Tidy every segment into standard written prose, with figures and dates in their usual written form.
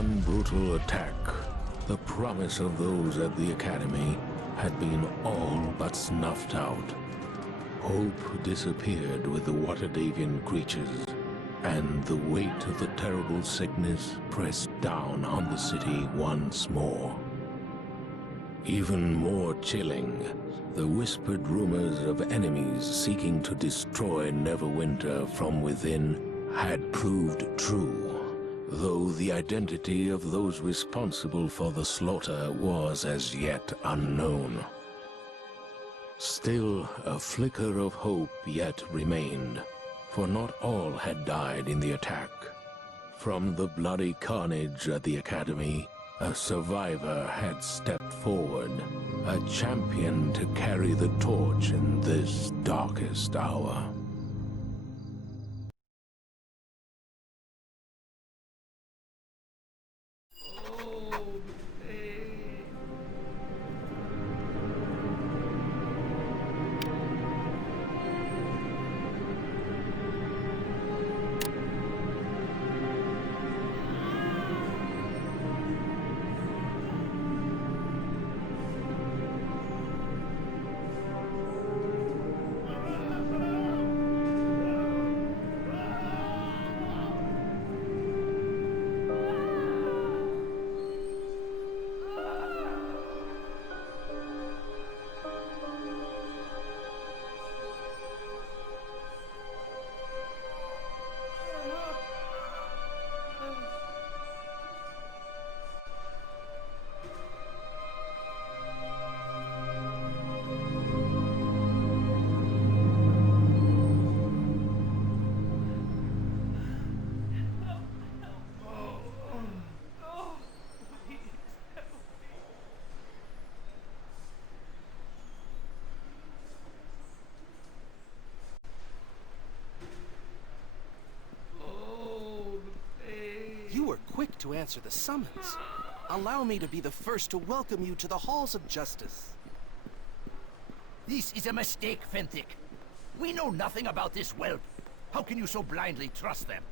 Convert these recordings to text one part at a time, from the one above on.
one brutal attack, the promise of those at the Academy had been all but snuffed out. Hope disappeared with the Waterdhavian creatures, and the weight of the terrible sickness pressed down on the city once more. Even more chilling, the whispered rumors of enemies seeking to destroy Neverwinter from within had proved true, though the identity of those responsible for the slaughter was as yet unknown. Still, a flicker of hope yet remained, for not all had died in the attack. From the bloody carnage at the Academy, a survivor had stepped forward, a champion to carry the torch in this darkest hour. You were quick to answer the summons. Allow me to be the first to welcome you to the halls of justice. This is a mistake, Fenthic. We know nothing about this whelp. How can you so blindly trust them?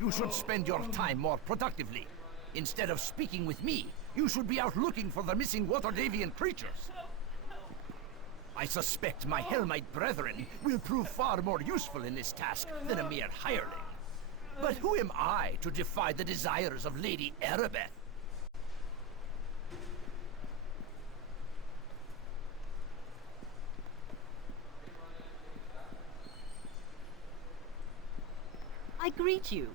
You should spend your time more productively. Instead of speaking with me, you should be out looking for the missing Waterdavian creatures. I suspect my Helmite brethren will prove far more useful in this task than a mere hireling. But who am I to defy the desires of Lady Erebeth? I greet you.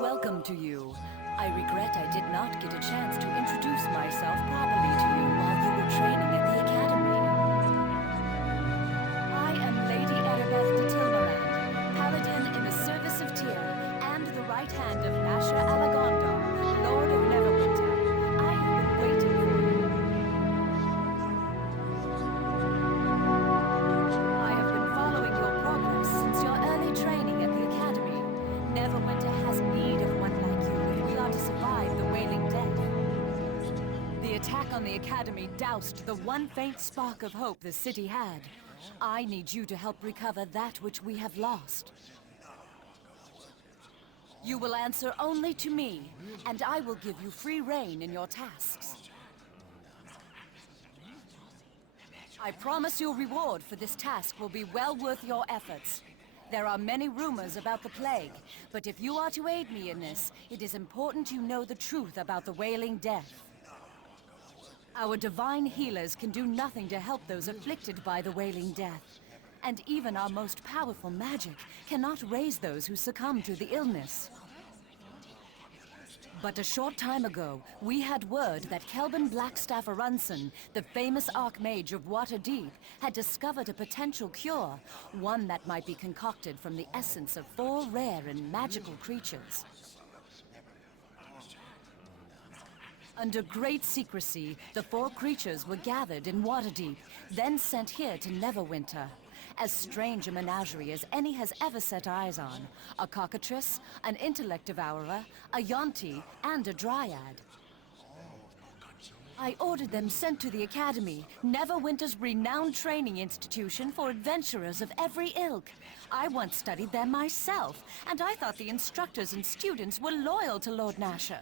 Welcome to you. I regret I did not get a chance to introduce myself properly to you while you were training at the Academy. I am Lady Erebeth de Tilmaland, Paladin in the service of Tyr, and the right hand of Nasha Alagondar, Lord of Neverwinter. I have been waiting for you. I have been following your progress since your early training at the Academy. Neverwinter has need of one like you if we are to survive the Wailing Death. The attack on the Academy doused the one faint spark of hope the city had. I need you to help recover that which we have lost. You will answer only to me, and I will give you free rein in your tasks. I promise your reward for this task will be well worth your efforts. There are many rumors about the plague, but if you are to aid me in this, it is important you know the truth about the Wailing Death. Our divine healers can do nothing to help those afflicted by the Wailing Death, and even our most powerful magic cannot raise those who succumb to the illness. But a short time ago, we had word that Kelvin Blackstaff Arunson, the famous Archmage of Waterdeep, had discovered a potential cure, one that might be concocted from the essence of 4 rare and magical creatures. Under great secrecy, the 4 creatures were gathered in Waterdeep, then sent here to Neverwinter. As strange a menagerie as any has ever set eyes on. A cockatrice, an intellect devourer, a yonti, and a dryad. I ordered them sent to the Academy, Neverwinter's renowned training institution for adventurers of every ilk. I once studied there myself, and I thought the instructors and students were loyal to Lord Nasher.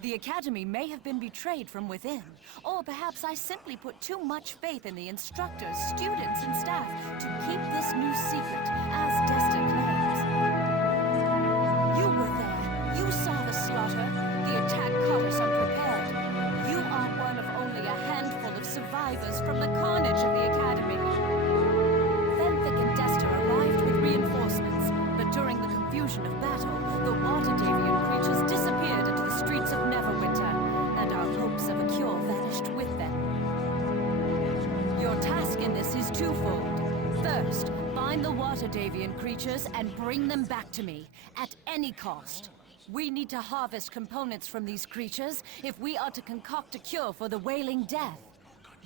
The Academy may have been betrayed from within, or perhaps I simply put too much faith in the instructors, students, and staff to keep this new secret, as Destin claims. You were there. You saw the slaughter. The attack caught us unprepared. You are one of only a handful of survivors from the carnage of the Academy. Fenthic and Dester arrived with reinforcements, but during the confusion of battle, the Waterdavian creatures disappeared into the streets of Neverwinter, and our hopes of a cure vanished with them. Your task in this is twofold. First, find the Waterdavian creatures and bring them back to me, at any cost. We need to harvest components from these creatures if we are to concoct a cure for the Wailing Death.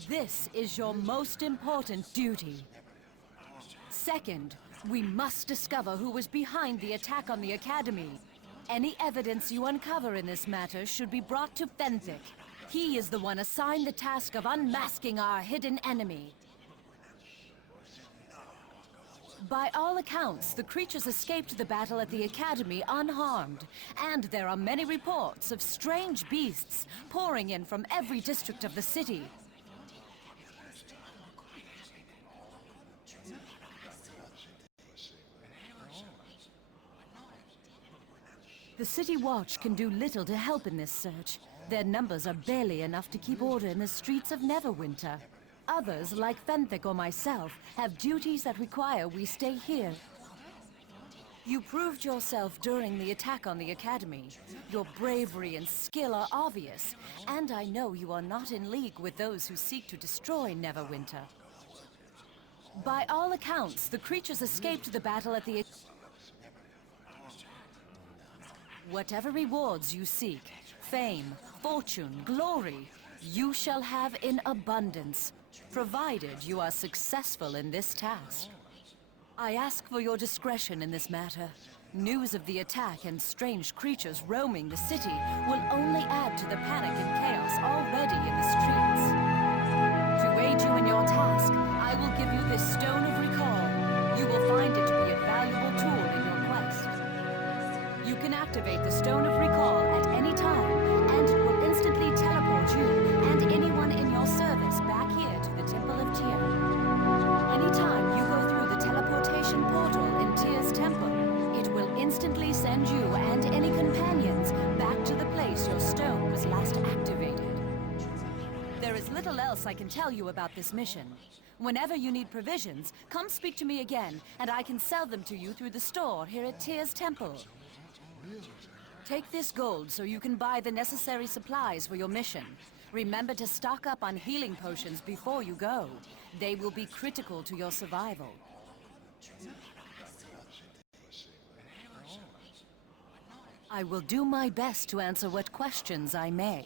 This is your most important duty. Second, we must discover who was behind the attack on the Academy. Any evidence you uncover in this matter should be brought to Fenthic. He is the one assigned the task of unmasking our hidden enemy. By all accounts, the creatures escaped the battle at the Academy unharmed, and there are many reports of strange beasts pouring in from every district of the city. The City Watch can do little to help in this search. Their numbers are barely enough to keep order in the streets of Neverwinter. Others, like Fenthic or myself, have duties that require we stay here. You proved yourself during the attack on the Academy. Your bravery and skill are obvious, and I know you are not in league with those who seek to destroy Neverwinter. By all accounts, the creatures escaped the battle at the... Whatever rewards you seek, fame, fortune, glory, you shall have in abundance, provided you are successful in this task. I ask for your discretion in this matter. News of the attack and strange creatures roaming the city will only add to the panic and chaos already in the streets. To aid you in your task, I will give you this Stone of Recall. You will find it to be a valuable tool in your quest. You can activate the Stone of Recall at any time, and it will instantly teleport you and anyone in your service back here to the Temple of Tyr. Anytime you go through the teleportation portal in Tyr's temple, it will instantly send you and any companions back to the place your stone was last activated. There is little else I can tell you about this mission. Whenever you need provisions, come speak to me again, and I can sell them to you through the store here at Tyr's temple. Take this gold so you can buy the necessary supplies for your mission. Remember to stock up on healing potions before you go. They will be critical to your survival. I will do my best to answer what questions I may.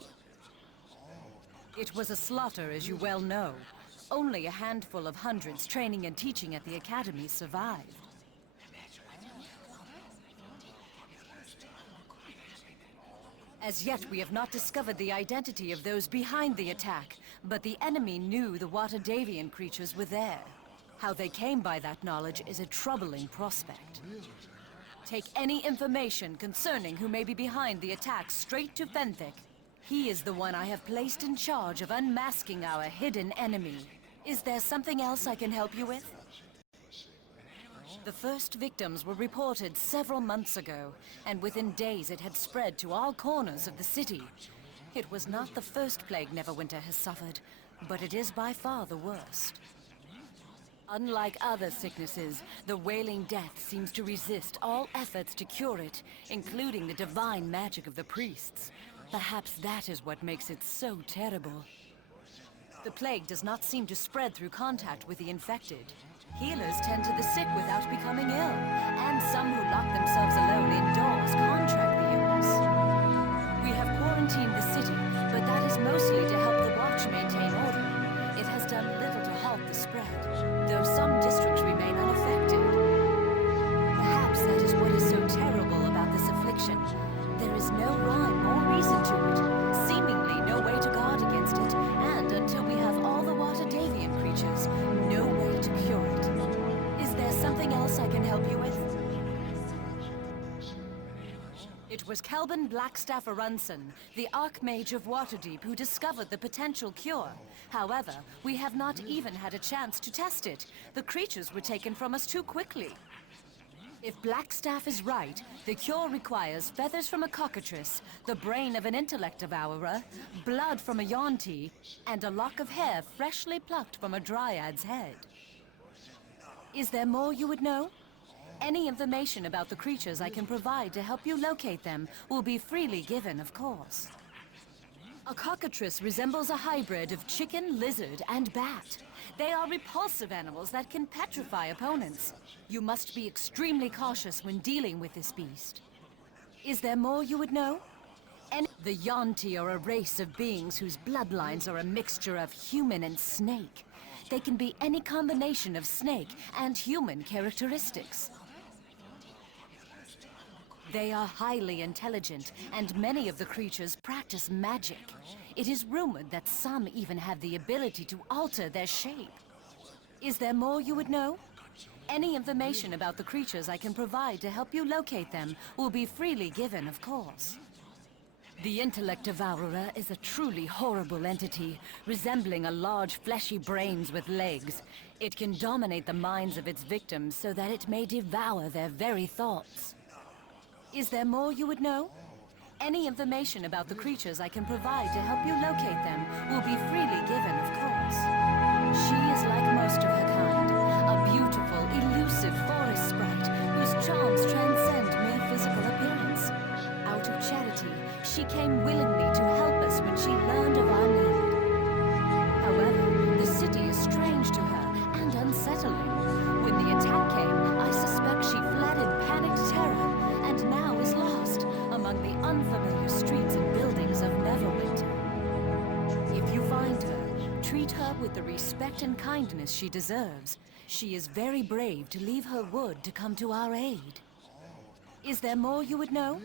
It was a slaughter, as you well know. Only a handful of hundreds training and teaching at the Academy survived. As yet, we have not discovered the identity of those behind the attack, but the enemy knew the Waterdavian creatures were there. How they came by that knowledge is a troubling prospect. Take any information concerning who may be behind the attack straight to Fenthic. He is the one I have placed in charge of unmasking our hidden enemy. Is there something else I can help you with? The first victims were reported several months ago, and within days it had spread to all corners of the city. It was not the first plague Neverwinter has suffered, but it is by far the worst. Unlike other sicknesses, the Wailing Death seems to resist all efforts to cure it, including the divine magic of the priests. Perhaps that is what makes it so terrible. The plague does not seem to spread through contact with the infected. Healers tend to the sick without becoming ill, and some who lock themselves alone indoors contract the illness. We have quarantined the city, but that is mostly to help the Watch maintain order. It has done little to halt the spread, though some districts remain unaffected. Perhaps that is what is so terrible about this affliction. There is no rhyme or reason to it. See else I can help you with? It was Kelvin Blackstaff Arunson, the Archmage of Waterdeep, who discovered the potential cure. However, we have not even had a chance to test it. The creatures were taken from us too quickly. If Blackstaff is right, the cure requires feathers from a cockatrice, the brain of an intellect devourer, blood from a Yuan-ti, and a lock of hair freshly plucked from a dryad's head. Is there more you would know? Any information about the creatures I can provide to help you locate them will be freely given, of course. A cockatrice resembles a hybrid of chicken, lizard, and bat. They are repulsive animals that can petrify opponents. You must be extremely cautious when dealing with this beast. Is there more you would know? The Yuan-ti are a race of beings whose bloodlines are a mixture of human and snake. They can be any combination of snake and human characteristics. They are highly intelligent, and many of the creatures practice magic. It is rumored that some even have the ability to alter their shape. Is there more you would know? Any information about the creatures I can provide to help you locate them will be freely given, of course. The Intellect Devourer is a truly horrible entity, resembling a large fleshy brains with legs. It can dominate the minds of its victims so that it may devour their very thoughts. Is there more you would know? Any information about the creatures I can provide to help you locate them will be freely given, of course. She is like most of her kind, a beautiful, elusive forest sprite whose charms transcend mere physical appearance. Out of charity, she came willingly to help us when she learned of our need. However, the city is strange to her and unsettling. When the attack came, I suspect she fled in panicked terror and now is lost among the unfamiliar streets and buildings of Neverwinter. If you find her, treat her with the respect and kindness she deserves. She is very brave to leave her wood to come to our aid. Is there more you would know?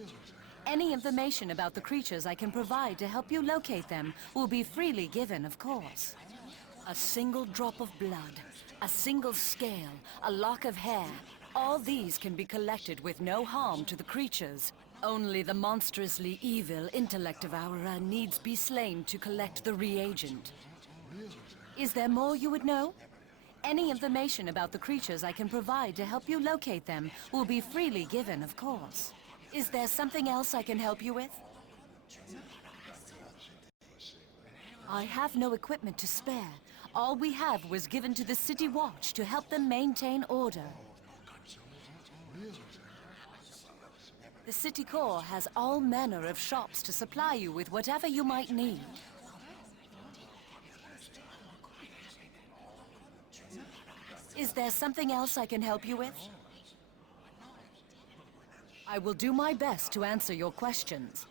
Any information about the creatures I can provide to help you locate them will be freely given, of course. A single drop of blood, a single scale, a lock of hair. All these can be collected with no harm to the creatures. Only the monstrously evil Intellect Devourer needs be slain to collect the reagent. Is there more you would know? Any information about the creatures I can provide to help you locate them will be freely given, of course. Is there something else I can help you with? I have no equipment to spare. All we have was given to the City Watch to help them maintain order. The City Core has all manner of shops to supply you with whatever you might need. Is there something else I can help you with? I will do my best to answer your questions.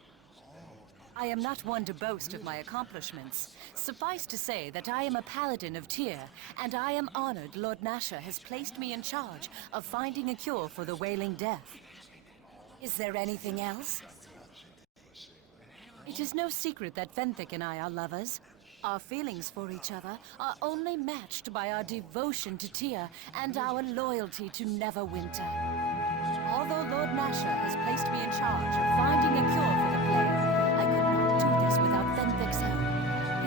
I am not one to boast of my accomplishments. Suffice to say that I am a paladin of Tyr, and I am honored Lord Nasher has placed me in charge of finding a cure for the Wailing Death. Is there anything else? It is no secret that Fenthic and I are lovers. Our feelings for each other are only matched by our devotion to Tyr and our loyalty to Neverwinter. Although Lord Nasher has placed me in charge of finding a cure for the plague, I could not do this without Fenthic's help.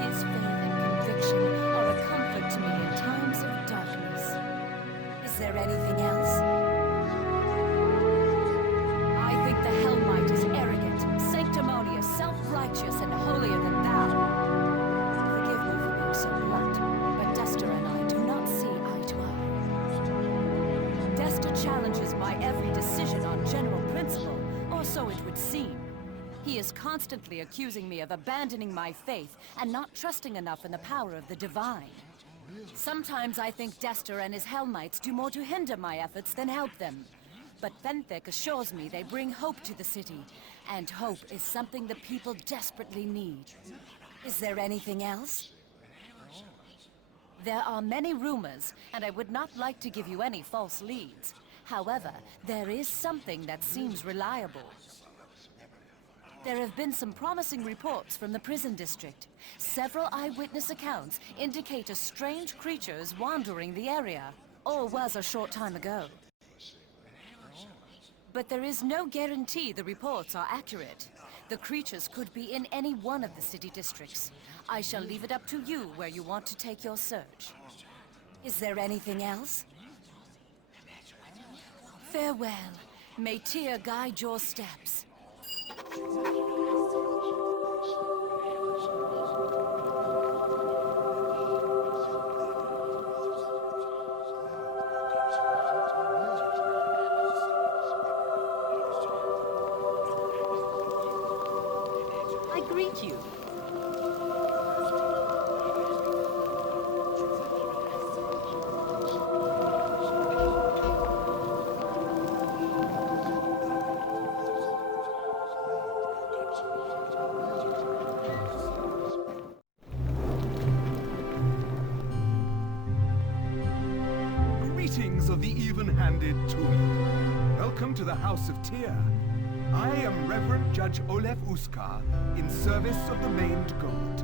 His faith and conviction are a comfort to me in times of darkness. Is there anything else? I think the Hellmite is arrogant, sanctimonious, self-righteous, and holier than thou. Forgive me for being so blunt, but Dester and I do not see eye to eye. Dester challenges my every decision on general principle, or so it would seem. He is constantly accusing me of abandoning my faith and not trusting enough in the power of the divine. Sometimes I think Dester and his Hellmites do more to hinder my efforts than help them. But Fenthic assures me they bring hope to the city, and hope is something the people desperately need. Is there anything else? There are many rumors, and I would not like to give you any false leads. However, there is something that seems reliable. There have been some promising reports from the prison district. Several eyewitness accounts indicate a strange creature is wandering the area, or was a short time ago. But there is no guarantee the reports are accurate. The creatures could be in any one of the city districts. I shall leave it up to you where you want to take your search. Is there anything else? Farewell. May Tyr guide your steps. I greet you. Greetings of the even-handed to you. Welcome to the House of Tyr. I am Reverend Judge Olef Uskar, in service of the maimed god.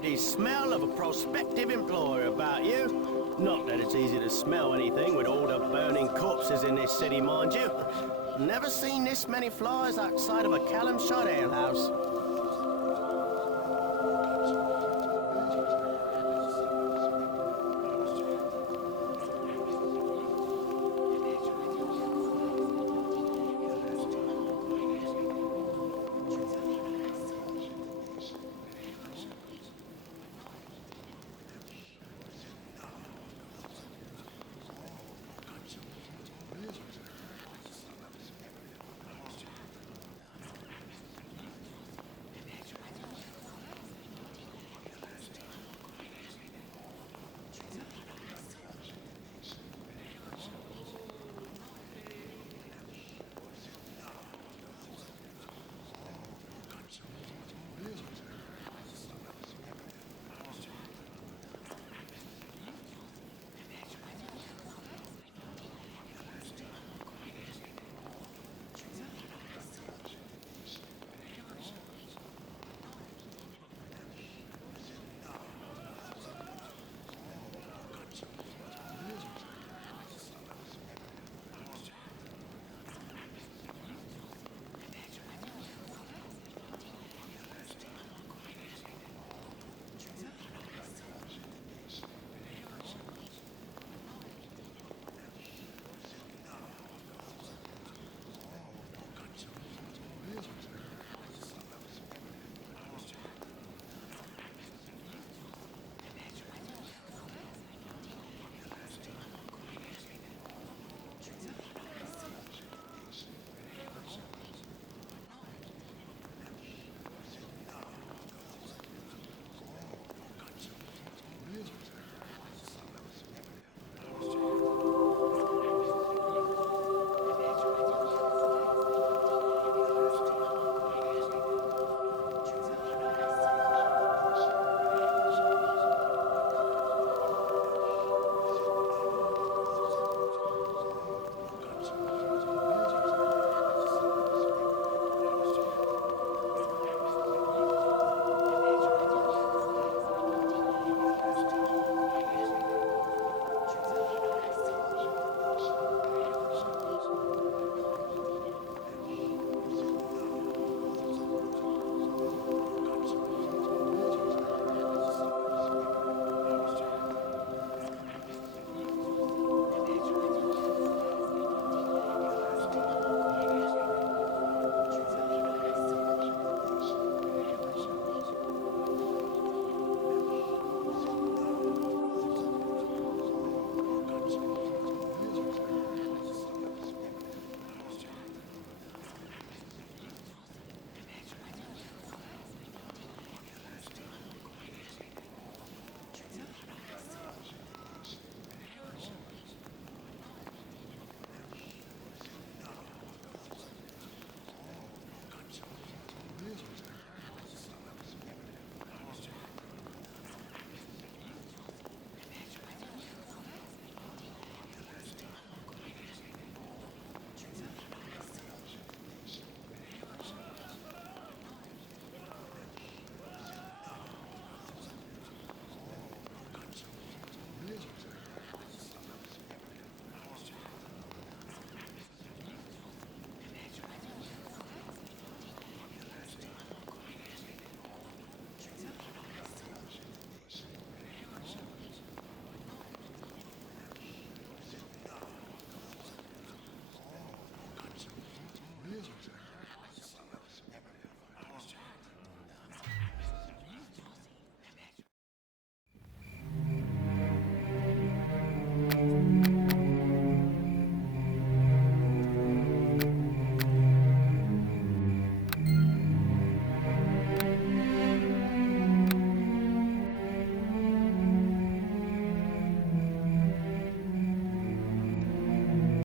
The smell of a prospective employer about you. Not that it's easy to smell anything with all the burning corpses in this city, mind you. Never seen this many flies outside of a Callum shot alehouse.